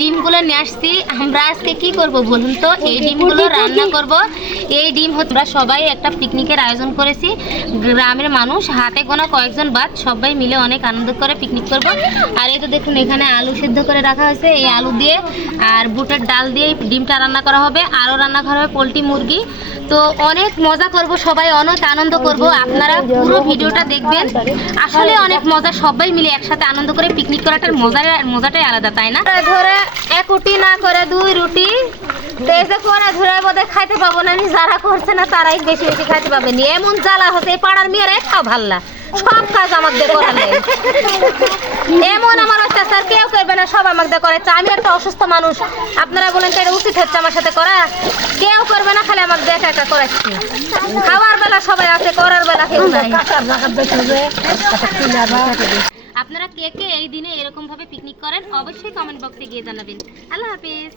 ডিমগুলো নিয়ে আসছি। আমরা আজকে কি করব বলুন তো? এই ডিমগুলো রান্না করব। এই ডিম আমরা সবাই একটা পিকনিকের আয়োজন করেছি। গ্রামের মানুষ হাতে গোনা কয়েকজন বাদ সবাই মিলে অনেক আনন্দ করে পিকনিক করব। আর এই তো দেখুন এখানে আলু সিদ্ধ করে রাখা হয়েছে। এই আলু দিয়ে আর বুটের ডাল দিয়ে ডিমটা রান্না করা হবে। আরও রান্না করা হবে পোলট্রি মুরগি। তো অনেক মজা করব, সবাই অনেক আনন্দ করব। আপনারা পুরো ভিডিওটা দেখবেন। আসলে অনেক মজা, সবাই মিলে একসাথে আনন্দ করে পিকনিক করাটার মজাটাই আলাদা, তাই না? ধরে এক রুটি না করে 2 রুটি তেজে করে ধরে বোধহয় খাইতে পাবো না। যারা করছে না তারাই বেশি বেশি খাইতে পাবেন। এমন জ্বালা হচ্ছে এই পাড়ার মেয়েরা খাও ভাল্লা, সব কাজ আমাদের করালে এমন আমার অত্যাচার কেউ করবে না, সব আমাদের করে। আমি একটা অসুস্থ মানুষ, আপনারা বলেন তো এটা উচিত হচ্ছে আমার সাথে করা? কেউ করবে না, খালি আমাকে দেখা একা করাচ্ছি। খাওয়ার বেলা সবাই আছে, করার বেলা কেউ নাই। আপনারা কে কে এই দিনে এরকম ভাবে পিকনিক করেন অবশ্যই কমেন্ট বক্সে গিয়ে জানাবেন। আল্লাহ হাফেজ।